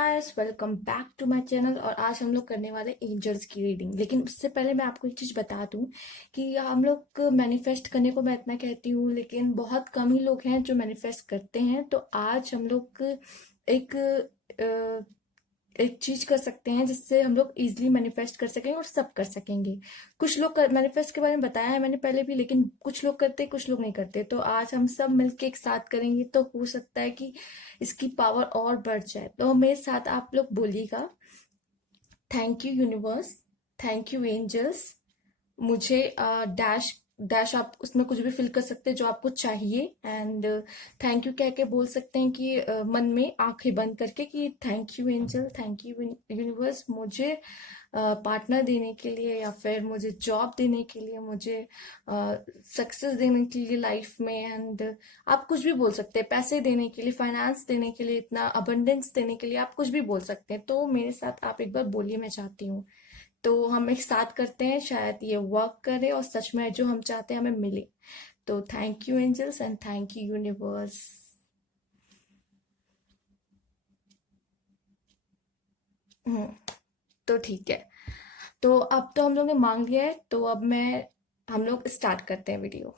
Guys, welcome back to my channel. और आज हम लोग करने वाले एंजल्स की रीडिंग। लेकिन उससे पहले मैं आपको एक चीज बता दूं कि हम लोग मैनिफेस्ट करने को मैं इतना कहती हूँ, लेकिन बहुत कम ही लोग हैं जो मैनिफेस्ट करते हैं। तो आज हम लोग एक एक चीज कर सकते हैं जिससे हम लोग इजिली मैनिफेस्ट कर सकेंगे और सब कर सकेंगे। कुछ लोग मैनिफेस्ट के बारे में बताया है मैंने पहले भी, लेकिन कुछ लोग करते कुछ लोग नहीं करते। तो आज हम सब मिलके एक साथ करेंगे तो हो सकता है कि इसकी पावर और बढ़ जाए। तो मेरे साथ आप लोग बोलिएगा, thank you universe, thank you angels. मुझे डैश डैश आप उसमें कुछ भी फिल कर सकते हैं जो आपको चाहिए। एंड थैंक यू कह के बोल सकते हैं कि मन में आंखें बंद करके कि thank you angel, thank you universe, मुझे पार्टनर देने के लिए, या फिर मुझे जॉब देने के लिए, मुझे सक्सेस देने के लिए लाइफ में। एंड आप कुछ भी बोल सकते हैं, पैसे देने के लिए, फाइनेंस देने के लिए, इतना अबंडेंस देने के लिए आप कुछ भी बोल सकते हैं। तो मेरे साथ आप एक बार बोलिए, मैं चाहती हूँ। तो हम एक साथ करते हैं, शायद ये वर्क करे और सच में जो हम चाहते हैं हमें मिले। तो thank you angels and thank you universe. तो ठीक है। तो अब तो हम लोग ने मांग लिया है, तो अब हम लोग स्टार्ट करते हैं वीडियो।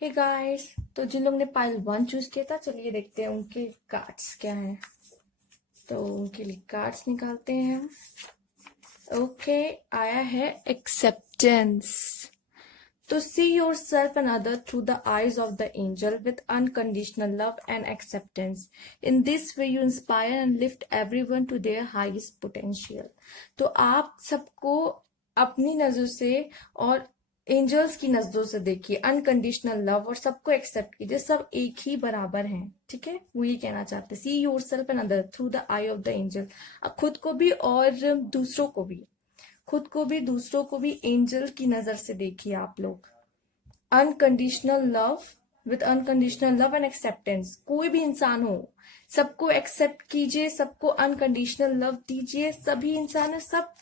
हे गाइस, तो जिन लोगों ने पाइल 1 चूज किया था, चलिए देखते हैं उनके कार्ड्स क्या हैं। तो उनके लिए कार्ड्स निकालते हैं हम। ओके, आया है acceptance. To see yourself and other through the eyes of the angel with unconditional love and acceptance. In this way, you inspire and lift everyone to their highest potential. तो आप सबको अपनी नजरों से और एंजल्स की नजरों से देखिए, अनकंडीशनल लव, और सबको एक्सेप्ट कीजिए। सब एक ही बराबर हैं, ठीक है। वो ये कहना चाहते हैं, see your self and other through the I of the angel. खुद को भी और दूसरों को भी, खुद को भी दूसरों को भी एंजल की नजर से देखिए आप लोग। Unconditional love, with unconditional love and acceptance. कोई भी इंसान हो, सबको एक्सेप्ट कीजिए, सबको अनकंडीशनल लव दीजिए। सभी इंसान है, सब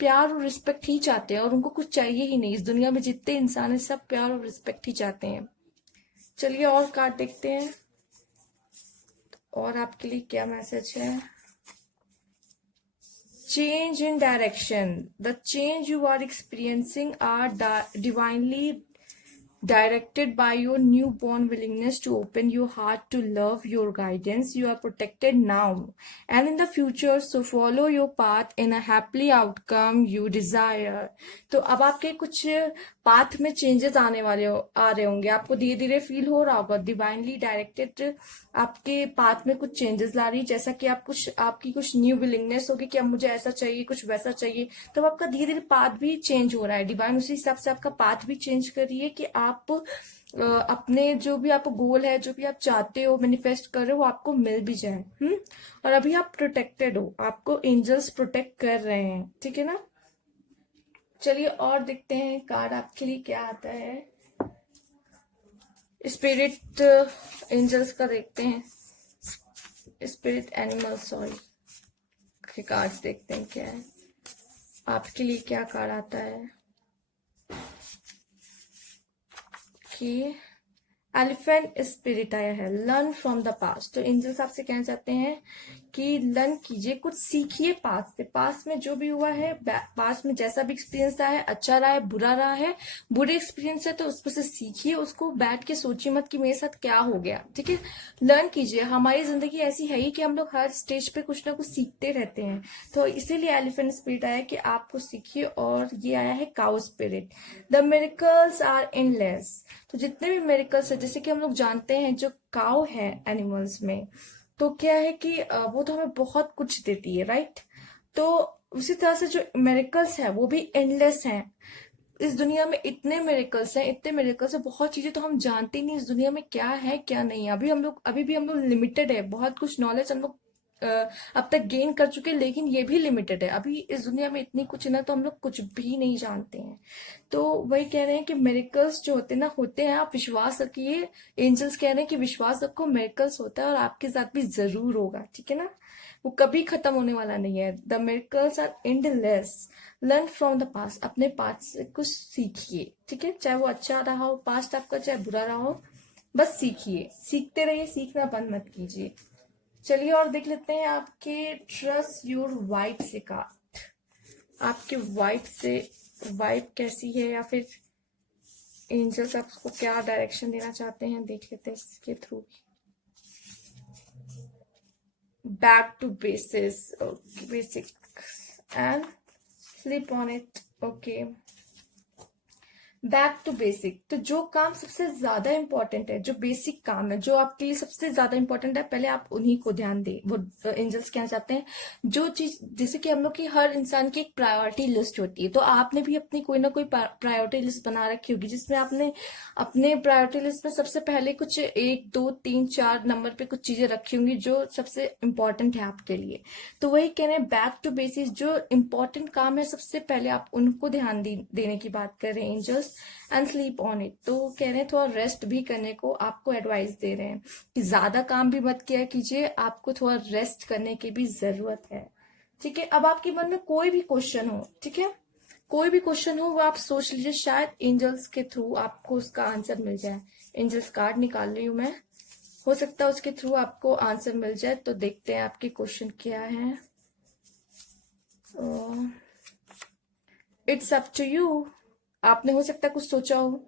प्यार और रिस्पेक्ट ही चाहते हैं, और उनको कुछ चाहिए ही नहीं। इस दुनिया में जितने इंसान है, सब प्यार और रिस्पेक्ट ही चाहते हैं। चलिए और कार्ड देखते हैं, और आपके लिए क्या मैसेज है। Change in direction. The change you are experiencing are divinely directed by your newborn willingness to open your heart to love, your guidance. You are protected now and in the future, so follow your path in a happily outcome you desire. तो अब आपके कुछ path में changes आ रहे होंगे, आपको धीरे धीरे फील हो रहा होगा। डिवाइनली डायरेक्टेड आपके पाथ में कुछ चेंजेस ला रही है, जैसा कि आपकी कुछ न्यू विलिंगनेस होगी कि अब मुझे ऐसा चाहिए, कुछ वैसा चाहिए। तो आपका धीरे धीरे पाथ भी चेंज हो रहा है। डिवाइन उसी हिसाब से आपका पाथ भी चेंज कर रही है कि आप अपने जो भी आपको गोल है, जो भी आप चाहते हो, मैनिफेस्ट कर रहे हो, वो आपको मिल भी जाए। और अभी आप प्रोटेक्टेड हो, आपको एंजल्स प्रोटेक्ट कर रहे हैं, ठीक है ना। चलिए और देखते हैं कार्ड आपके लिए क्या आता है। स्पिरिट एंजल्स का देखते हैं, स्पिरिट एनिमल सॉरी के कार्ड्स देखते हैं क्या है आपके लिए, क्या कार्ड आता है कि एलिफेंट स्पिरिट आया है। Learn from the past. तो एंजल्स आपसे कहना चाहते हैं कि लर्न कीजिए, कुछ सीखिए पास्ट से। पास्ट में जो भी हुआ है, पास्ट में जैसा भी एक्सपीरियंस रहा है, अच्छा रहा है, बुरा रहा है, बुरे एक्सपीरियंस है, तो उसमें से सीखिए। उसको बैठ के सोचिए मत कि मेरे साथ क्या हो गया, ठीक है। लर्न कीजिए। हमारी जिंदगी ऐसी है ही कि हम लोग हर स्टेज पे कुछ ना कुछ सीखते रहते हैं। तो इसीलिए एलिफेंट स्पिरिट आया कि आपको सीखिए। और ये आया है cow spirit. The miracles are endless. तो जितने भी मिरेकल्स है, जैसे कि हम लोग जानते हैं जो काउ है एनिमल्स में, तो क्या है कि वो तो हमें बहुत कुछ देती है, राइट। तो उसी तरह से जो मिरेकल्स है वो भी एंडलेस हैं। इस दुनिया में इतने मिरेकल्स हैं, इतने मिरेकल्स है, बहुत चीजें तो हम जानते ही नहीं इस दुनिया में क्या है क्या नहीं है। अभी भी हम लोग लिमिटेड है। बहुत कुछ नॉलेज हम लोग अब तक गेन कर चुके हैं, लेकिन ये भी लिमिटेड है। अभी इस दुनिया में इतनी कुछ है ना, तो हम लोग कुछ भी नहीं जानते हैं। तो वही कह रहे हैं कि मिरेकल्स जो होते हैं, आप विश्वास रखिए। एंजल्स कह रहे हैं कि विश्वास रखो, मिरेकल्स होता है और आपके साथ भी जरूर होगा, ठीक है ना। वो कभी खत्म होने वाला नहीं है। The miracles are endless. Learn from the past. अपने पास्ट से कुछ सीखिए, ठीक है। चाहे वो अच्छा रहा हो पास्ट आपका, चाहे बुरा रहा हो, बस सीखिए, सीखते रहिए, सीखना बंद मत कीजिए। चलिए और देख लेते हैं आपके ट्रस्ट योर वाइब से कार्ड। आपके वाइब से वाइब कैसी है, या फिर एंजल्स आपको क्या डायरेक्शन देना चाहते हैं, देख लेते हैं इसके through. Back to basis, okay, basic and sleep on it, okay. Back to basic, तो जो काम सबसे ज्यादा इंपॉर्टेंट है, जो बेसिक काम है, जो आपके लिए सबसे ज्यादा इंपॉर्टेंट है, पहले आप उन्हीं को ध्यान दें। वो एंजल्स क्या चाहते हैं, जो चीज, जैसे कि हम लोग की हर इंसान की एक प्रायोरिटी लिस्ट होती है, तो आपने भी अपनी कोई ना कोई प्रायोरिटी लिस्ट बना रखी होगी, जिसमें आपने अपने प्रायोरिटी लिस्ट में सबसे पहले कुछ 1 2 3 4 नंबर पे कुछ चीजें रखी होंगी जो सबसे इंपॉर्टेंट है आपके लिए। तो वही कह रहे हैं, बैक टू बेसिस, जो इंपॉर्टेंट काम है सबसे पहले आप उनको ध्यान देने की बात कर रहे हैं angels. And sleep on it, तो कह रहे हैं थोड़ा रेस्ट भी करने को आपको एडवाइस दे रहे हैं कि ज्यादा काम भी मत किया कीजिए, आपको थोड़ा रेस्ट करने की भी जरूरत है। ठीक है, अब आपके मन में कोई भी क्वेश्चन हो, ठीक है, कोई भी क्वेश्चन हो वो आप सोच लीजिए, शायद एंजल्स के थ्रू आपको उसका आंसर मिल जाए। एंजल्स कार्ड निकाल रही हूं मैं, हो सकता है उसके थ्रू आपको आंसर मिल जाए। तो देखते हैं आपके क्वेश्चन क्या है। It's up to you. आपने हो सकता है कुछ सोचा हो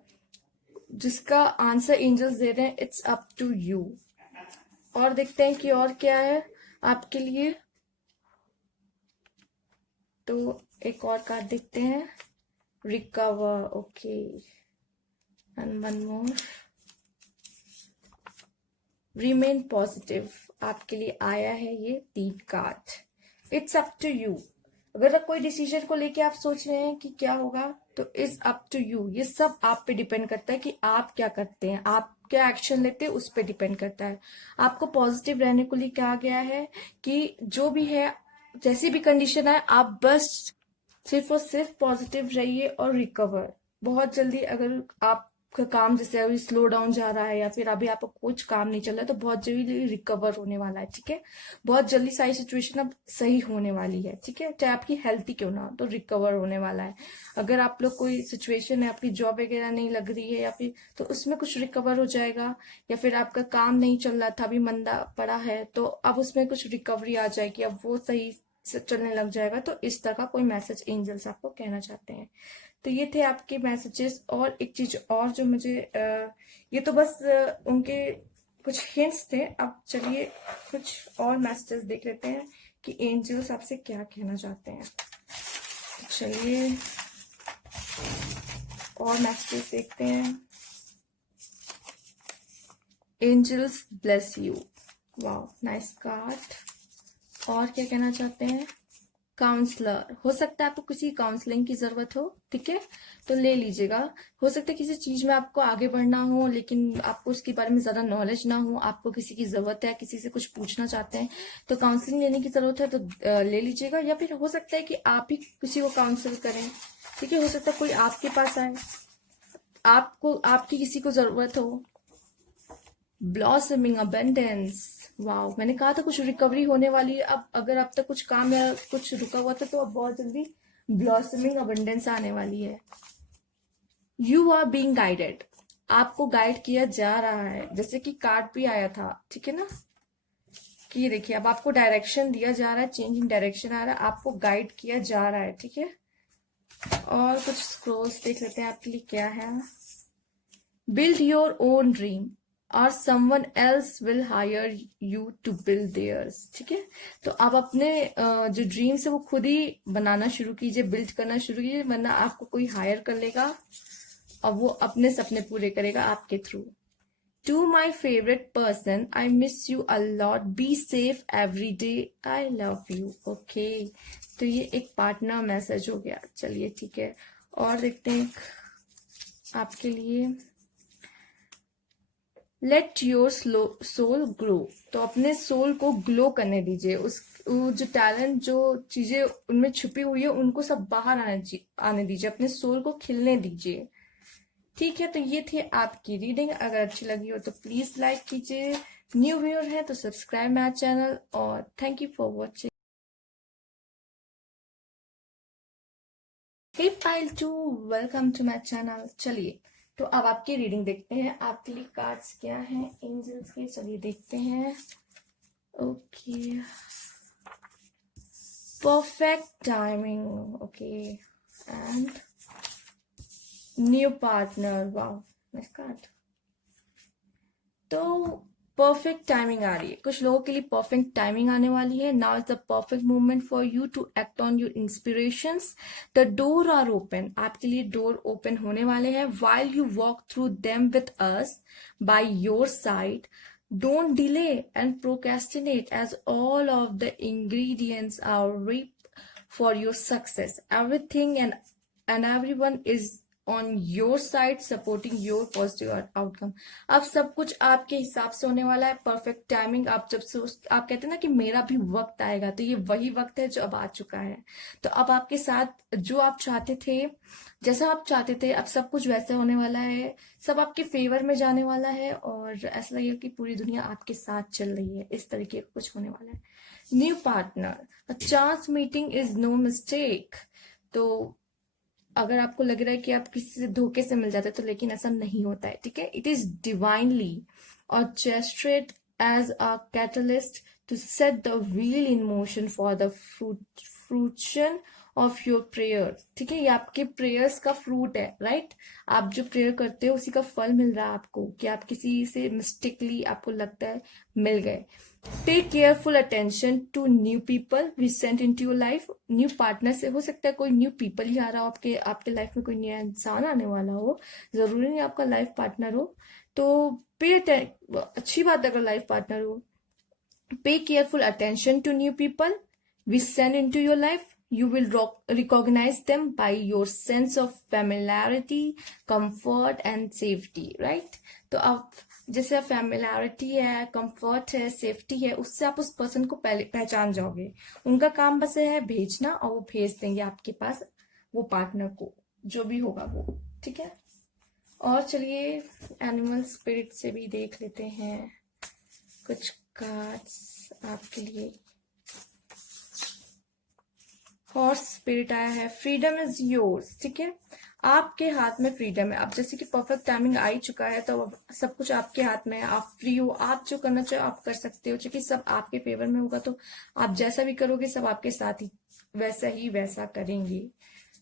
जिसका आंसर एंजल्स दे रहे हैं, इट्स अप टू यू। और देखते हैं कि और क्या है आपके लिए। तो एक और कार्ड देखते हैं, recover, okay, and one more, remain positive. आपके लिए आया है ये 3 card. It's up to you, अगर कोई डिसीजन को लेके आप सोच रहे हैं कि क्या होगा, तो इज अप टू यू। ये सब आप पे डिपेंड करता है कि आप क्या करते हैं, आप क्या एक्शन लेते हैं, उस पे डिपेंड करता है। आपको पॉजिटिव रहने को लिए कहा गया है कि जो भी है, जैसी भी कंडीशन है, आप बस सिर्फ और सिर्फ पॉजिटिव रहिए और रिकवर बहुत जल्दी। अगर आपका काम जैसे अभी स्लो डाउन जा रहा है, या फिर अभी आपका कुछ काम नहीं चल रहा है, तो बहुत जल्दी रिकवर होने वाला है। ठीक है, बहुत जल्दी सारी सिचुएशन अब सही होने वाली है। ठीक है, चाहे आपकी हेल्थ ही क्यों ना, तो रिकवर होने वाला है। अगर आप लोग कोई सिचुएशन है, आपकी जॉब वगैरह नहीं लग रही है, या फिर तो उसमें कुछ रिकवर हो जाएगा, या फिर आपका काम नहीं चल रहा था, अभी मंदा पड़ा है, तो अब उसमें कुछ रिकवरी आ जाएगी, अब वो सही से चलने लग जाएगा। तो इस तरह का कोई मैसेज एंजल्स आपको कहना चाहते हैं। तो ये थे आपके मैसेजेस। और एक चीज और जो मुझे ये तो बस उनके कुछ हिंट्स थे। अब चलिए कुछ और मैसेजेस देख लेते हैं कि एंजल्स आपसे क्या कहना चाहते हैं। तो चलिए और मैसेजेस देखते हैं। Angels bless you, wow, nice card. और क्या कहना चाहते हैं, काउंसलर, हो सकता है आपको किसी काउंसलिंग की जरूरत हो, ठीक है, तो ले लीजिएगा। हो सकता है किसी चीज में आपको आगे बढ़ना हो, लेकिन आपको उसके बारे में ज्यादा नॉलेज ना हो, आपको किसी की जरूरत है, किसी से कुछ पूछना चाहते हैं, तो काउंसलिंग लेने की जरूरत है, तो ले लीजिएगा। या फिर हो सकता है कि आप ही किसी को काउंसिल करें, ठीक है, हो सकता है कोई आपके पास आए, आपको आपकी किसी को जरूरत हो। ब्लॉसमिंग अबंडेंस, वाओ, मैंने कहा था कुछ रिकवरी होने वाली है। अब अगर अब तक कुछ काम या कुछ रुका हुआ था, तो अब बहुत जल्दी ब्लॉसमिंग अबंडेंस आने वाली है। यू आर बीइंग गाइडेड, आपको गाइड किया जा रहा है, जैसे कि कार्ड भी आया था, ठीक है ना, कि देखिए अब आपको डायरेक्शन दिया जा रहा है, चेंजिंग डायरेक्शन आ रहा है, आपको गाइड किया जा रहा है। ठीक है, और कुछ स्क्रोल्स देख लेते हैं आपके लिए क्या है। बिल्ड योर ओन ड्रीम और someone else will hire you to build theirs. ठीक है, तो आप अपने जो ड्रीम्स है वो खुद ही बनाना शुरू कीजिए, बिल्ड करना शुरू कीजिए, वरना आपको कोई हायर कर लेगा और वो अपने सपने पूरे करेगा आपके through. To my favourite person, I miss you a lot, be safe every day, I love you. Okay, तो ये एक पार्टनर मैसेज हो गया। चलिए ठीक है, और देखते हैं आपके लिए। लेट योर सोल ग्रो, तो अपने सोल को ग्लो करने दीजिए। उस जो टैलेंट, जो चीजें उनमें छुपी हुई है, उनको सब बाहर आने दीजिए, अपने सोल को खिलने दीजिए। ठीक है, तो ये थी आपकी रीडिंग। अगर अच्छी लगी हो तो प्लीज लाइक कीजिए, न्यू व्यूअर है तो सब्सक्राइब माय चैनल, और thank you for watching. Hey pile to, welcome to my channel. चलिए तो अब आपकी रीडिंग देखते हैं, आपके लिए कार्ड्स क्या हैं एंजल्स के, चलिए देखते हैं। Okay, perfect timing, okay, and new partner, wow nice card. तो परफेक्ट टाइमिंग आ रही है, कुछ लोगों के लिए परफेक्ट टाइमिंग आने वाली है। Now is the perfect moment for you to act on your inspirations. The door are open, आपके लिए डोर ओपन होने वाले हैं। While you walk through them with us by your side, don't delay and procrastinate as all of the ingredients are ripe for your success. Everything and everyone is on your side supporting your positive outcome. अब सब कुछ आपके हिसाब से होने वाला है, perfect timing. आप जब सोच, आप कहते हैं ना कि मेरा भी वक्त आएगा, तो ये वही वक्त है जो अब आ चुका है। तो अब आपके साथ जो आप चाहते थे, जैसा आप चाहते थे, अब सब कुछ वैसे होने वाला है, सब आपके फेवर में जाने वाला है, और ऐसा लगेगा कि पूरी दुनिया आपके साथ चल रही है, इस तरीके का कुछ होने वाला है। New partner, a chance meeting is no mistake. तो अगर आपको लग रहा है कि आप किसी से धोखे से मिल जाते, तो लेकिन ऐसा नहीं होता है, ठीक है। It is divinely orchestrated as a catalyst to set the wheel in motion for the fruition of your prayers, ठीक है। ये आपके प्रेयर्स का फ्रूट है, राइट। आप जो प्रेयर करते हो उसी का फल मिल रहा है आपको, कि आप किसी से मिस्टेकली आपको लगता है मिल गए। Pay careful attention to new people we sent into your life. New partner से हो सकता है कोई न्यू पीपल ही आ रहा हो, आपके आपके लाइफ में कोई नया इंसान आने वाला हो, जरूरी नहीं आपका लाइफ पार्टनर हो। तो अच्छी बात है अगर लाइफ पार्टनर हो। Pay careful attention to new people we send into your life, you will recognize them by your sense of familiarity, comfort and safety, right? तो आप जैसे फैमिलियरिटी है, कंफर्ट है, सेफ्टी है, उससे आप उस पर्सन को पहले पहचान जाओगे। उनका काम बस है भेजना, और वो भेज देंगे आपके पास वो पार्टनर को, जो भी होगा वो, ठीक है। और चलिए एनिमल स्पिरिट से भी देख लेते हैं कुछ कार्ड्स आपके लिए। हॉर्स स्पिरिट आया है, फ्रीडम इज योर्स, ठीक है। आपके हाथ में फ्रीडम है। अब जैसे कि परफेक्ट टाइमिंग आ ही चुका है, तो अब सब कुछ आपके हाथ में है, आप फ्री हो, आप जो करना चाहो आप कर सकते हो, क्योंकि सब आपके फेवर में होगा। तो आप जैसा भी करोगे सब आपके साथ ही वैसा करेंगे,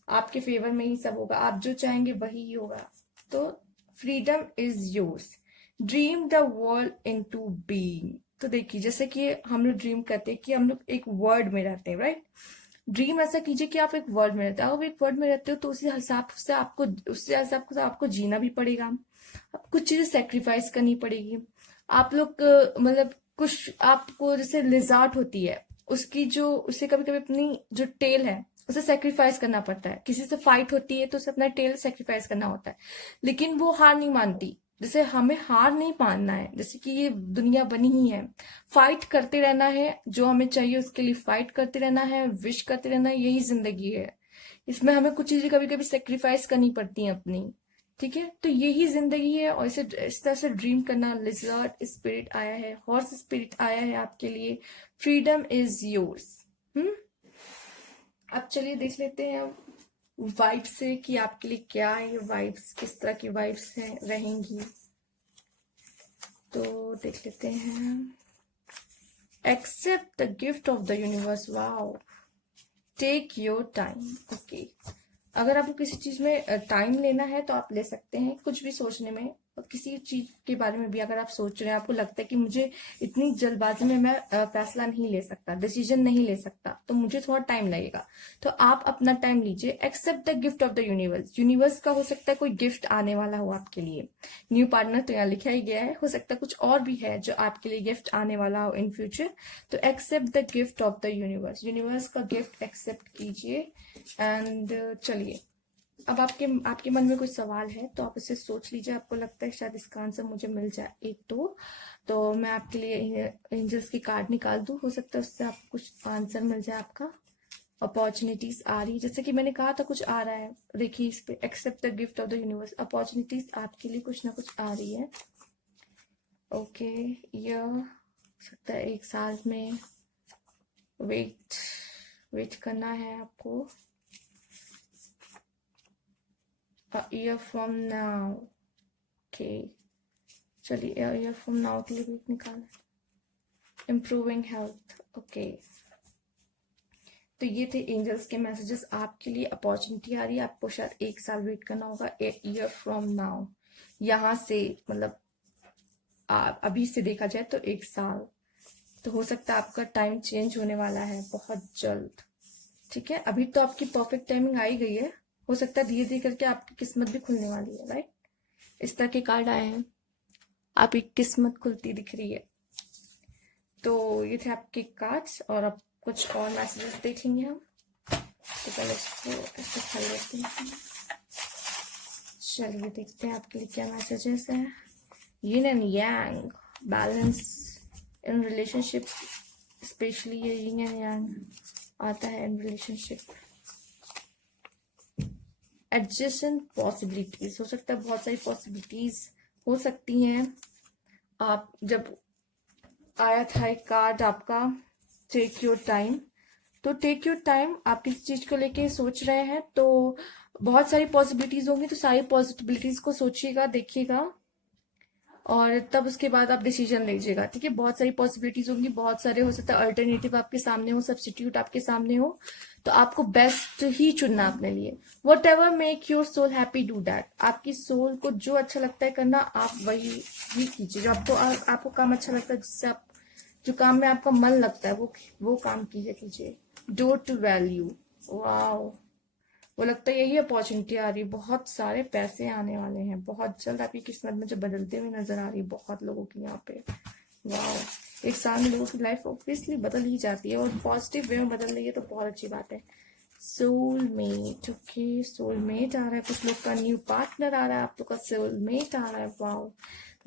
आपके फेवर में ही सब होगा, आप जो चाहेंगे वही होगा। तो freedom is yours, dream the world into being. तो देखिए, जैसे कि हम लोग ड्रीम करते हैं कि हम लोग एक वर्ल्ड में रहते हैं, राइट। ड्रीम ऐसा कीजिए कि आप एक वर्ल्ड में रहते हो। आप एक वर्ल्ड में रहते हो तो उसी हिसाब से आपको जीना भी पड़ेगा, कुछ चीजें सेक्रीफाइस करनी पड़ेगी। आप लोग मतलब कुछ आपको, जैसे लिजार्ड होती है, उसे कभी कभी अपनी जो टेल है उसे सेक्रीफाइस करना पड़ता है। किसी से फाइट होती है तो उसे अपना टेल सेक्रीफाइस करना होता है, लेकिन वो हार नहीं मानती। जैसे हमें हार नहीं मानना है, जैसे कि ये दुनिया बनी ही है, फाइट करते रहना है, जो हमें चाहिए उसके लिए फाइट करते रहना है, विश करते रहना है, यही जिंदगी है। इसमें हमें कुछ चीजें कभी कभी सेक्रीफाइस करनी पड़ती हैं अपनी, ठीक है। तो यही जिंदगी है, और इसे इस तरह से ड्रीम करना। लिजर्ड स्पिरिट आया है, हॉर्स स्पिरिट आया है आपके लिए, फ्रीडम इज योर्स। अब चलिए देख लेते हैं वाइब्स से कि आपके लिए क्या है ये वाइब्स, किस तरह की वाइब्स हैं रहेंगी। तो देख लेते हैं, accept the gift of the universe, wow, take your time, okay. अगर आपको किसी चीज में टाइम लेना है तो आप ले सकते हैं, कुछ भी सोचने में, किसी चीज के बारे में भी अगर आप सोच रहे हैं, आपको लगता है कि मुझे इतनी जल्दबाजी में मैं फैसला नहीं ले सकता, डिसीजन नहीं ले सकता, तो मुझे थोड़ा टाइम लगेगा, तो आप अपना टाइम लीजिए। Accept the gift of the universe, universe का हो सकता है कोई गिफ्ट आने वाला हो आपके लिए। न्यू पार्टनर तो यहाँ लिखा ही गया है, हो सकता है कुछ और भी है जो आपके लिए गिफ्ट आने वाला हो इन फ्यूचर। तो accept the gift of the universe, universe का गिफ्ट एक्सेप्ट कीजिए। एंड चलिए, अब आपके मन में कोई सवाल है तो आप इसे सोच लीजिए, आपको लगता है शायद इसका आंसर मुझे मिल जाए एक तो मैं आपके लिए एंजल्स की कार्ड निकाल दूं, हो सकता है उससे आपको कुछ आंसर मिल जाए। आपका अपॉर्चुनिटीज आ रही है, जैसे कि मैंने कहा था कुछ आ रहा है, देखिए इस पे accept the gift of the universe, opportunities आपके लिए कुछ ना कुछ आ रही है। ओके, यह हो सकता है 1 साल में वेट करना है आपको। A year from now, okay चलिए ईयरफोन नाउ के लिए भी निकालें। Improving health, okay. तो ये थे एंजल्स के मैसेजेस आपके लिए। अपॉर्चुनिटी आ रही है, आपको शायद 1 साल वेट करना होगा, ए ईयर फ्रॉम नाउ। यहाँ से मतलब अभी से देखा जाए तो 1 साल, तो हो सकता है आपका टाइम चेंज होने वाला है बहुत जल्द। ठीक है, अभी तो आपकी परफेक्ट टाइमिंग आई गई है, हो सकता है धीरे धीरे करके आपकी किस्मत भी खुलने वाली है। राइट, इस तरह के कार्ड आए हैं, आपकी किस्मत खुलती दिख रही है। तो ये थे आपके कार्ड्स, और अब कुछ और मैसेजेस देखेंगे हम। तो पहले इसको ऐसे खोल लेते हैं। चलिए देखते हैं आपके लिए क्या मैसेजेस हैं। Yin and yang, balance in relationship, specially ये यिन एंड यांग आता है इन रिलेशनशिप। एडजस्टेंट पॉसिबिलिटीज, हो सकता है बहुत सारी पॉसिबिलिटीज हो सकती हैं। आप जब आया था एक कार्ड आपका टेक योर टाइम, तो टेक योर टाइम, आप किसी चीज को लेके सोच रहे हैं तो बहुत सारी पॉसिबिलिटीज होंगी, तो सारी पॉसिबिलिटीज को सोचिएगा, देखिएगा, और तब उसके बाद आप डिसीजन लीजिएगा। ठीक है, बहुत सारी पॉसिबिलिटीज होंगी, बहुत सारे हो सकता है अल्टरनेटिव आपके सामने हो, सब्स्टिट्यूट आपके सामने हो, तो आपको बेस्ट ही चुनना अपने लिए। Whatever make your soul happy, do that. आपकी सोल को जो अच्छा लगता है करना, आप वही ही कीजिए। जो आपको काम अच्छा लगता है, जिससे आप जो काम में आपका मन लगता है वो काम कीजिए। डोर टू वैल्यू, वाओ, वो लगता है यही अपॉर्चुनिटी आ रही है, बहुत सारे पैसे आने वाले हैं बहुत जल्द, आपकी किस्मत में जो बदलते हुए नजर आ रही है बहुत लोगों की यहाँ पे। वाओ, एक साल में लोगों की लाइफ ऑब्वियसली बदल ही जाती है, और पॉजिटिव वे में बदल रही है, तो बहुत अच्छी बात है। सोलमेट, ओके, सोलमेट आ रहा है, कुछ लोग का न्यू पार्टनर आ रहा है, आप लोग का सोलमेट आ रहा है। वाओ,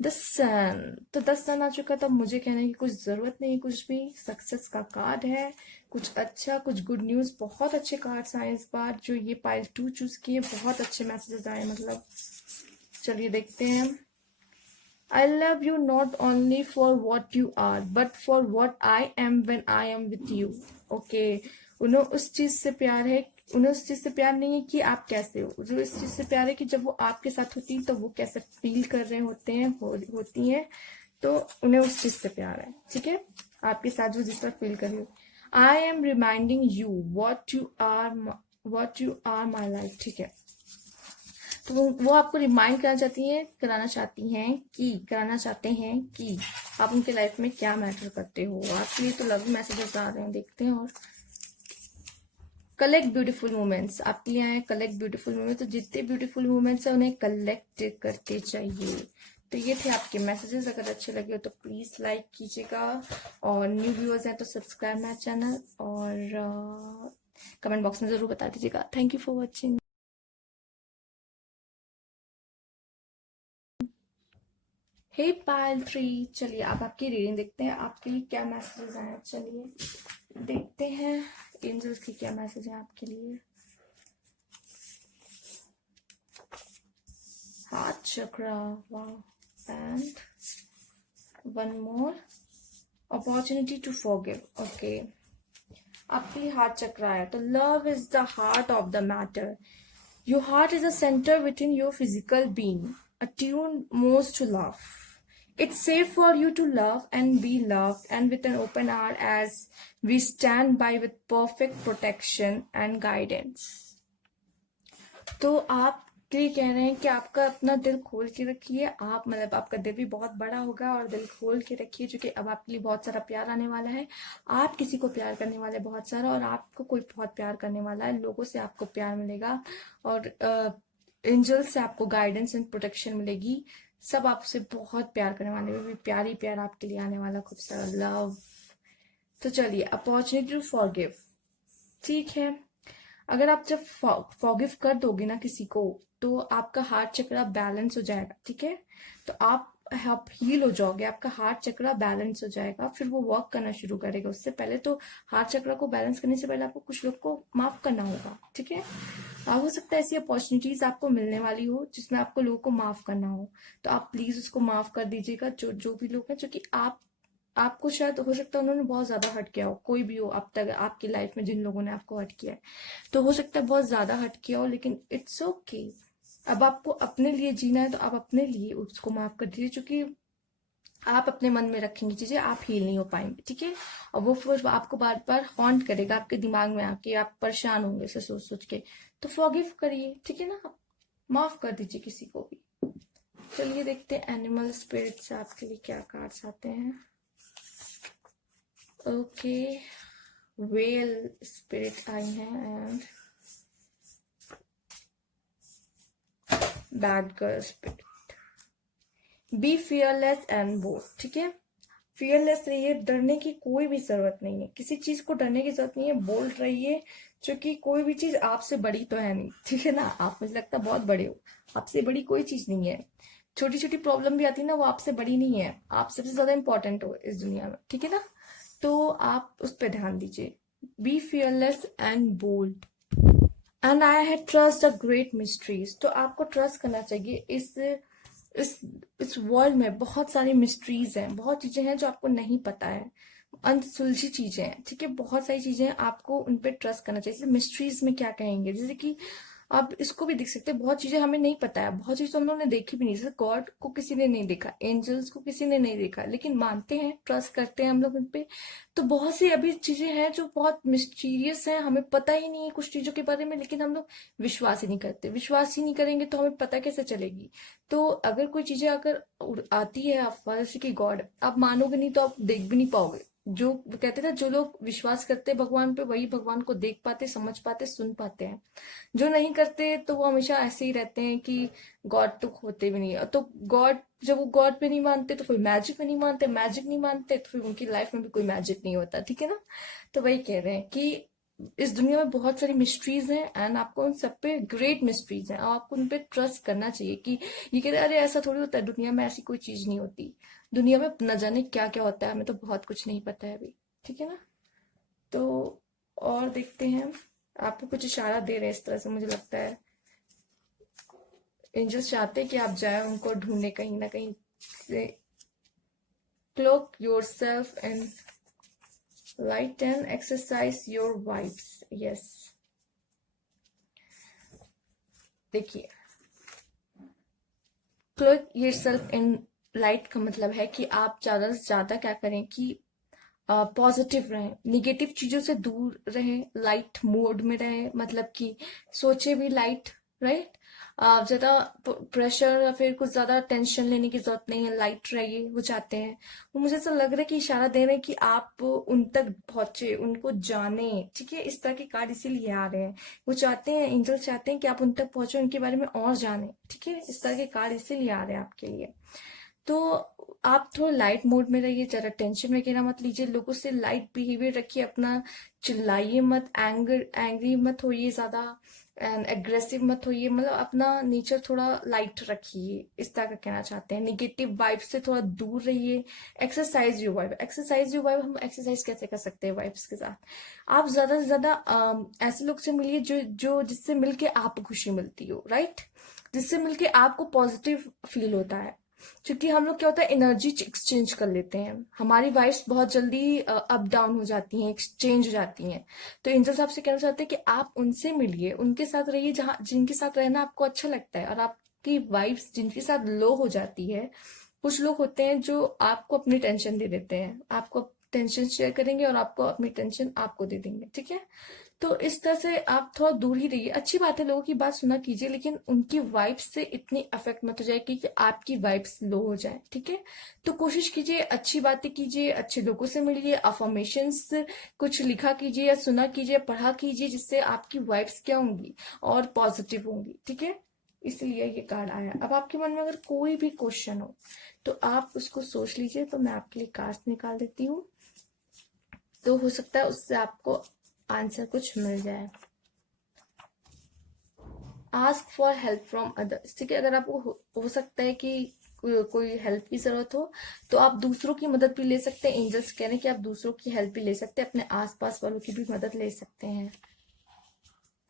द सन, तो 10 सन आ चुका, तब मुझे कहने की कुछ जरूरत नहीं, कुछ भी सक्सेस का कार्ड है, कुछ अच्छा, कुछ गुड न्यूज, बहुत अच्छे कार्ड्स आए इस बार। जो ये पाइल 2 चूज किए, बहुत अच्छे मैसेजेस आए, मतलब। चलिए देखते हैं। I love you not only for what you are, but for what I am when I am with you. Okay, उन्हें उस चीज से प्यार है, उन्हें उस चीज से प्यार नहीं है कि आप कैसे हो, जो इस चीज से प्यार है कि जब वो आपके साथ होती है तो वो कैसे फील कर रहे होते हैं, होती हैं, तो उन्हें उस चीज से प्यार है। ठीक है, आपके साथ वो जिस तरह फील कर रही हो। I am reminding you what you are my life. ठीक है, तो वो आपको रिमाइंड कराना चाहते हैं कि आप उनके लाइफ में क्या मैटर करते हो। आपके लिए तो लव मैसेजेस आ रहे हैं, देखते हैं। और कलेक्ट ब्यूटीफुल मोमेंट्स, आपके लिए आए कलेक्ट ब्यूटीफुल मोमेंट्स, तो जितने ब्यूटीफुल मोमेंट्स है उन्हें कलेक्ट करके चाहिए। तो ये थे आपके मैसेजेस, अगर अच्छे लगे हो तो प्लीज लाइक कीजिएगा, और न्यू व्यूअर्स हैं तो सब्सक्राइब माय चैनल, और कमेंट बॉक्स में जरूर बता दीजिएगा। Thank you for watching. Hey Payal 3, चलिए अब आपकी रीडिंग देखते हैं, आपके लिए क्या मैसेजेस आए हैं। चलिए देखते हैं एंजल्स की क्या मैसेज है आपके लिए। Heart chakra, wow, and one more, opportunity to forgive. Okay, आपके लिए हार्ट चक्रा है, तो love is the heart of the matter. Your heart is a centre within your physical being, attuned most to love. It's safe for you to love and be loved, and with an open heart as we stand by with perfect protection and guidance. तो आप ये कह रहे हैं कि आपका अपना दिल खोल के रखिए, आप मतलब आपका दिल भी बहुत बड़ा होगा, और दिल खोल के रखिए, क्योंकि अब आपके लिए बहुत सारा प्यार आने वाला है। आप किसी को प्यार करने वाले बहुत सारा, और आपको कोई बहुत प्यार करने वाला है, लोगों से आपको प्यार मिलेगा, और एंजल से आपको गाइडेंस एंड प्रोटेक्शन मिलेगी। सब आपसे बहुत प्यार करने वाले, भी प्यार ही प्यार आपके लिए आने वाला, खूब सारा लव। तो चलिए, अपॉर्चुनिटी टू फॉरगिव, ठीक है, अगर आप जब फॉरगिव कर दोगे ना किसी को, तो आपका हार्ट चक्र बैलेंस हो जाएगा। ठीक है, तो आप हील हो जाओगे, आपका हार्ट चक्र बैलेंस हो जाएगा, फिर वो वर्क करना शुरू करेगा। उससे पहले तो हार्ट चक्र को बैलेंस करने से पहले आपको कुछ लोग को माफ करना होगा। ठीक है, हो सकता है ऐसी अपॉर्चुनिटीज आपको मिलने वाली हो जिसमें आपको लोगों को माफ करना हो, तो आप प्लीज उसको माफ कर दीजिएगा। जो भी लोग हैं जो कि आपको शायद हो सकता है उन्होंने बहुत ज्यादा हर्ट किया हो, कोई भी हो अब तक आपकी लाइफ में जिन लोगों ने आपको हर्ट किया है, तो हो सकता है बहुत ज्यादा हर्ट किया हो, लेकिन इट्स ओके। अब आपको अपने लिए जीना है तो आप अपने लिए उसको माफ कर दीजिए, क्योंकि आप अपने मन में रखेंगे चीजें, आप हील नहीं हो पाएंगे, ठीक है। और वो फिर आपको बार बार हॉन्ट करेगा आपके दिमाग में आके, आप परेशान होंगे इसे सोच सोच के। तो फॉरगिव करिए, ठीक है ना, आप माफ कर दीजिए किसी को भी। चलिए देखते हैं एनिमल स्पिरिट से आपके लिए क्या कार्ड्स आते हैं। ओके, वेल स्पिरिट आई हैं and bad girl spirit. Be fearless and bold, ठीक है। फियरलेस रहिए, डरने की कोई भी जरूरत नहीं है, किसी चीज को डरने की जरूरत नहीं है। बोल्ड रहिए, क्योंकि कोई भी चीज आपसे बड़ी तो है नहीं, ठीक है ना। आप मुझे लगता है बहुत बड़े हो, आपसे बड़ी कोई चीज नहीं है। छोटी छोटी प्रॉब्लम भी आती है ना, वो आपसे बड़ी नहीं है, आप सबसे ज्यादा इंपॉर्टेंट हो इस दुनिया में, ठीक है ना। तो आप उस पर ध्यान दीजिए। Be fearless and bold and I had trust the great mysteries. तो आपको ट्रस्ट करना चाहिए इस इस वर्ल्ड में बहुत सारी मिस्ट्रीज हैं, बहुत चीजें हैं जो आपको नहीं पता है, अनसुलझी चीजें हैं, ठीक है। बहुत सारी चीजें हैं, आपको उन पे ट्रस्ट करना चाहिए। जैसे मिस्ट्रीज में क्या कहेंगे, जैसे कि आप इसको भी देख सकते हैं, बहुत चीजें हमें नहीं पता है, बहुत चीजें तो हम लोगों ने देखी भी नहीं। जैसे गॉड को किसी ने नहीं देखा, एंजल्स को किसी ने नहीं देखा, लेकिन मानते हैं, ट्रस्ट करते हैं हम लोग उन पे। तो बहुत सी अभी चीजें हैं जो बहुत मिस्टीरियस हैं, हमें पता ही नहीं है कुछ चीजों के बारे में, लेकिन हम लोग विश्वास ही नहीं करते। विश्वास ही नहीं करेंगे तो हमें पता कैसे चलेगी। तो अगर कोई चीजें अगर आती है अफवाह जैसे कि गॉड, आप मानोगे नहीं तो आप देख भी नहीं पाओगे। जो कहते थे, जो लोग विश्वास करते हैं भगवान पे, वही भगवान को देख पाते, समझ पाते, सुन पाते हैं। जो नहीं करते तो वो हमेशा ऐसे ही रहते हैं कि गॉड तो होते भी नहीं है। तो गॉड, जब वो गॉड पे नहीं मानते तो फिर मैजिक में नहीं मानते, मैजिक नहीं मानते तो फिर उनकी लाइफ में भी कोई मैजिक नहीं होता, ठीक है ना। तो वही कह रहे हैं कि इस दुनिया में बहुत सारी मिस्ट्रीज हैं एंड आपको उन सब पे, ग्रेट मिस्ट्रीज हैं, और आपको उन पे ट्रस्ट करना चाहिए। कि ये कहते हैं अरे ऐसा थोड़ी होता है, दुनिया में ऐसी कोई चीज नहीं होती। दुनिया में न जाने क्या क्या होता है, हमें तो बहुत कुछ नहीं पता है अभी, ठीक है ना। तो और देखते हैं, आपको कुछ इशारा दे रहे हैं इस तरह से, मुझे लगता है एंजल्स चाहते हैं कि आप जाए उनको ढूंढने कहीं ना कहीं से। Cloak yourself in light and exercise your vibes. Yes, देखिए, cloak yourself in light का मतलब है कि आप ज्यादा से ज्यादा क्या करें कि पॉजिटिव रहें, निगेटिव चीजों से दूर रहें, लाइट मोड में रहें, मतलब कि सोचे भी लाइट, राइट। ज्यादा प्रेशर या फिर कुछ ज्यादा टेंशन लेने की जरूरत नहीं है, लाइट रहिए, वो चाहते हैं। वो मुझे ऐसा लग रहा है कि इशारा दे रहे हैं कि आप उन तक पहुंचे, उनको जाने, ठीक है। इस तरह के कार्ड इसीलिए आ रहे हैं, वो चाहते हैं, एंजल चाहते हैं कि आप उन तक पहुंचे, उनके बारे में और जाने, ठीक है। इस तरह के कार्ड इसीलिए आ रहे हैं आपके लिए। तो आप थोड़ा लाइट मोड में रहिए, ज्यादा टेंशन वगैरह मत लीजिए, लोगों से लाइट बिहेवियर रखिए अपना, चिल्लाइए मत, एंग्री मत होइए ज्यादा, एंड एग्रेसिव मत होइए, मतलब अपना नेचर थोड़ा लाइट रखिए, इस तरह का कहना चाहते हैं। निगेटिव वाइब से थोड़ा दूर रहिए। Exercise your vibe, exercise your vibe, हम एक्सरसाइज कैसे कर सकते हैं वाइब्स के साथ। आप ज्यादा से ज्यादा ऐसे लोग से मिलिए जो जो जिससे मिलके आपको खुशी मिलती हो, राइट, जिससे मिलके आपको पॉजिटिव फील होता है। क्योंकि हम लोग क्या होता है, एनर्जी एक्सचेंज कर लेते हैं, हमारी वाइब्स बहुत जल्दी अप डाउन हो जाती हैं, एक्सचेंज हो जाती हैं। तो एंजल साहब से कहना चाहते हैं कि आप उनसे मिलिए, उनके साथ रहिए जहाँ जिनके साथ रहना आपको अच्छा लगता है, और आपकी वाइब्स जिनके साथ लो हो जाती है। कुछ लोग होते हैं जो आपको अपनी टेंशन दे देते हैं, आपको टेंशन शेयर करेंगे और आपको अपनी टेंशन आपको दे देंगे, ठीक है। तो इस तरह से आप थोड़ा दूर ही रहिए। अच्छी बात है, लोगों की बात सुना कीजिए, लेकिन उनकी वाइब्स से इतनी अफेक्ट मत हो जाए कि आपकी वाइब्स लो हो जाए, ठीक है। तो कोशिश कीजिए, अच्छी बातें कीजिए, अच्छे लोगों से मिलिए, अफर्मेशंस कुछ लिखा कीजिए या सुना कीजिए, पढ़ा कीजिए, जिससे आपकी वाइब्स क्या होंगी, और पॉजिटिव होंगी, ठीक है। इसलिए ये कार्ड आया। अब आपके मन में अगर कोई भी क्वेश्चन हो तो आप उसको सोच लीजिए, तो मैं आपके लिए कार्ड्स निकाल देती हूँ, तो हो सकता है उससे आपको आंसर कुछ मिल जाए। Ask for help from others, ठीक है। अगर आपको हो सकता है कि कोई हेल्प की जरूरत हो, तो आप दूसरों की मदद भी ले सकते हैं। एंजल्स कह रहे हैं कि आप दूसरों की हेल्प भी ले सकते हैं, अपने आसपास वालों की भी मदद ले सकते हैं।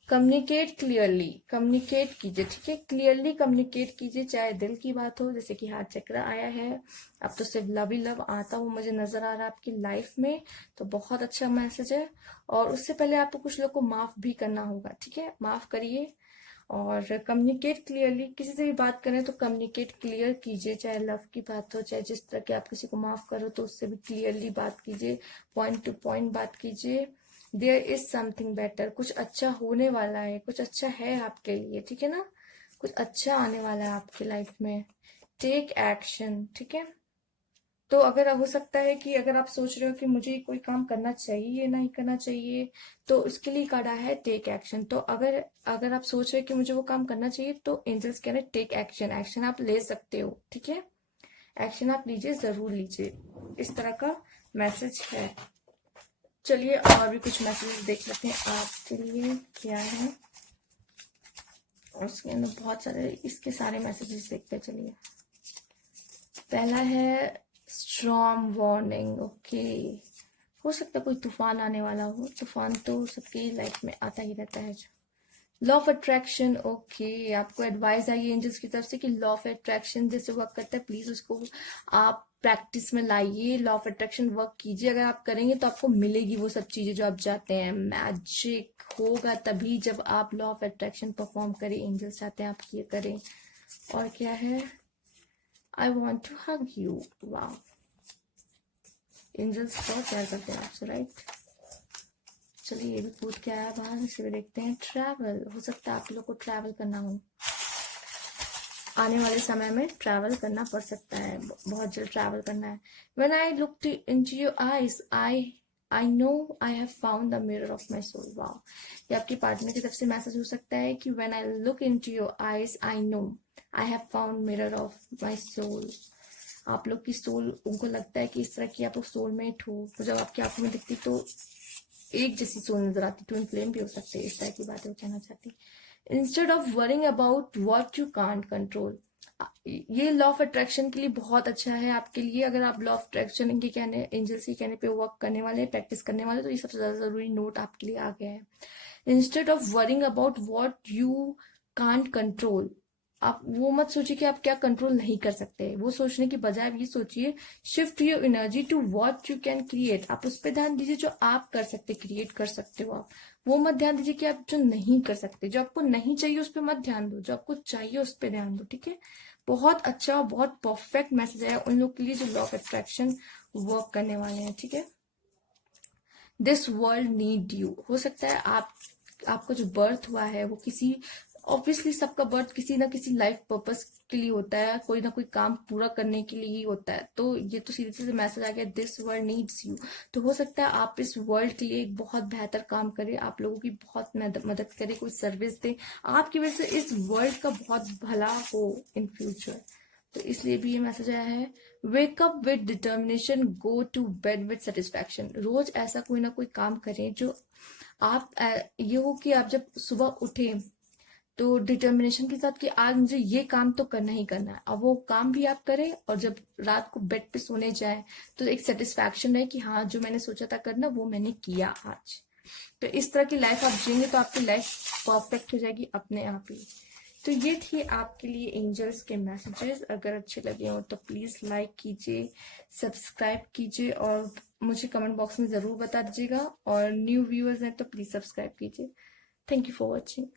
कम्युनिकेट क्लियरली, कम्युनिकेट कीजिए, ठीक है। क्लियरली कम्युनिकेट कीजिए, चाहे दिल की बात हो, जैसे कि हार्ट चक्र आया है। अब तो सिर्फ लव ही लव आता हुआ मुझे नजर आ रहा है आपकी लाइफ में, तो बहुत अच्छा मैसेज है। और उससे पहले आपको कुछ लोग को माफ भी करना होगा, ठीक है, माफ करिए। और कम्युनिकेट क्लियरली, किसी से भी बात करें तो कम्युनिकेट क्लियर कीजिए, चाहे लव की बात हो, चाहे जिस तरह की आप किसी को माफ करो तो उससे भी क्लियरली बात कीजिए, पॉइंट टू पॉइंट बात कीजिए। देयर इज समथिंग बेटर, कुछ अच्छा होने वाला है, कुछ अच्छा है आपके लिए, ठीक है ना, कुछ अच्छा आने वाला है आपकी लाइफ में। टेक एक्शन, ठीक है। तो अगर हो सकता है कि अगर आप सोच रहे हो कि मुझे कोई काम करना चाहिए नहीं करना चाहिए, तो इसके लिए कार्ड आया है टेक एक्शन। तो अगर अगर आप सोच रहे हो कि मुझे वो काम करना चाहिए तो एंजल्स कह रहे हैं टेक एक्शन, एक्शन आप ले सकते हो, ठीक है, एक्शन आप लीजिए, जरूर लीजिए, इस तरह का मैसेज है। चलिए और भी कुछ मैसेज देख लेते हैं आपके लिए क्या है, और उसके अंदर बहुत सारे, इसके सारे मैसेजेस देखते हैं। चलिए, पहला है स्ट्रॉम वार्निंग, ओके, हो सकता है कोई तूफान आने वाला हो, तूफान तो सबकी लाइफ में आता ही रहता है। लॉ ऑफ अट्रैक्शन, ओके, आपको एडवाइस आई है एंजल्स की तरफ से कि लॉ ऑफ अट्रैक्शन जैसे वर्क करता है, प्लीज उसको आप प्रैक्टिस में लाइए, लॉ ऑफ अट्रैक्शन वर्क कीजिए। अगर आप करेंगे तो आपको मिलेगी वो सब चीजें जो आप चाहते हैं। मैजिक होगा तभी जब आप लॉ ऑफ अट्रैक्शन परफॉर्म करें, एंजल्स चाहते हैं आप ये करें। और क्या है, I want to hug you, वाह, एंजल्स बहुत प्यार करते हैं आपसे, राइट। चलिए ये भी पूछ के आया बाहर, इसे भी देखते हैं। ट्रैवल, हो सकता है आप लोग को ट्रैवल करना हो, आने वाले समय में ट्रैवल करना पड़ सकता है, बहुत जल्द ट्रैवल करना है। When I looked into your eyes, I know I have found the mirror of my soul, वाह, ये आपकी पार्टनर की तरफ से मैसेज हो सकता है कि When I look into your eyes, I know I have found mirror of my soul। आप लोग की सोल, उनको लगता है कि इस तरह की आप लोग सोलमेट हो, जब आपकी आंखों में दिखती तो एक जैसी सोल नजर आती, ट्विन फ्लेम भी हो सकते हैं, इस तरह की बातें वो कहना चाहती। Instead of worrying about what you can't control, ये लॉ ऑफ अट्रैक्शन के लिए बहुत अच्छा है आपके लिए। अगर आप लॉ ऑफ अट्रैक्शन के कहने, एंजल्स के कहने पे वर्क करने वाले, प्रैक्टिस करने वाले, तो ये सबसे ज्यादा जरूरी नोट आपके लिए आ गया है। Instead of worrying about what you can't control, आप वो मत सोचिए कि आप क्या कंट्रोल नहीं कर सकते, वो सोचने की बजाय ये सोचिए shift your energy to what you can create, आप उस पर ध्यान दीजिए जो आप कर सकते, क्रिएट कर सकते हो आप। वो मत ध्यान दीजिए कि आप जो नहीं कर सकते, जो आपको नहीं चाहिए उस पर मत ध्यान दो, जो आपको चाहिए उस पर ध्यान दो, ठीक है। बहुत अच्छा और बहुत परफेक्ट मैसेज है उन लोग के लिए जो लॉ ऑफ अट्रैक्शन वर्क करने वाले हैं, ठीक है। दिस वर्ल्ड नीड यू, हो सकता है आपका जो बर्थ हुआ है वो किसी, ऑब्वियसली सबका बर्थ किसी ना किसी लाइफ पर्पस के लिए होता है, कोई ना कोई काम पूरा करने के लिए ही होता है। तो ये तो सीधे सीधे मैसेज आ गया, दिस वर्ल्ड नीड्स यू। तो हो सकता है आप इस वर्ल्ड के लिए एक बहुत बेहतर काम करें, आप लोगों की बहुत मदद करें, कोई सर्विस दे, आपकी वजह से इस वर्ल्ड का बहुत भला हो इन फ्यूचर। तो इसलिए भी ये मैसेज आया है। Wake up with determination, go to bed with satisfaction, रोज ऐसा कोई ना कोई काम करें जो आप ये हो कि आप जब सुबह उठे तो डिटर्मिनेशन के साथ कि आज मुझे ये काम तो करना ही करना है, अब वो काम भी आप करें, और जब रात को बेड पे सोने जाए तो एक सेटिस्फैक्शन रहे कि हाँ जो मैंने सोचा था करना वो मैंने किया आज। तो इस तरह की लाइफ आप जिएंगे तो आपकी लाइफ परफेक्ट हो जाएगी अपने आप ही। तो ये थी आपके लिए एंजल्स के मैसेजेस, अगर अच्छे लगे हो तो प्लीज लाइक कीजिए, सब्सक्राइब कीजिए, और मुझे कमेंट बॉक्स में जरूर बता दीजिएगा, और न्यू व्यूअर्स हैं तो प्लीज सब्सक्राइब कीजिए। Thank you for watching.